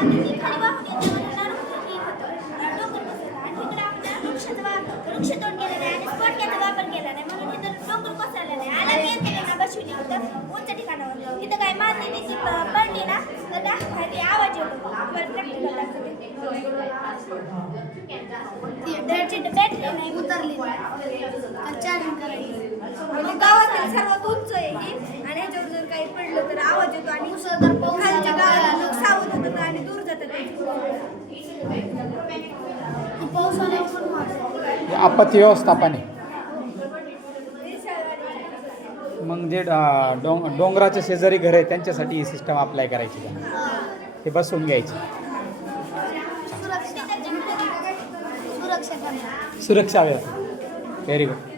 खाली वाहून येतं म्हणून डोंगर कोसळला आणि इकडे आपण वृक्षतोड केलं नाही आणि स्फोटक्याचा वापर केला नाही म्हणून इथं डोंगर कोसळला नाही. आला यंत्रणा बसवली इथं उंच ठिकाणावर. इथं काय माती बिती पडली ना तर खाली आवाज येतो. प्रॅक्टिकल दाखवते. बॅटरी नाही उतरली चार्जिंग करायची. गावातील सर्वात उंच आहे ही आणि ह्याच्यावर जर काही पडलं तर आवाज येतो आणि खालच्या गावाला लोक सावध होतात आणि दूर जातात. पाऊस आल्यावर पण आपत्ती व्यवस्थापन आहे. मग जे डोंगराच्या शेजारी घर आहे त्यांच्यासाठी ही सिस्टम अप्लाय करायची का ते बसवून घ्यायची. सुरक्षा व्हेरी गुड.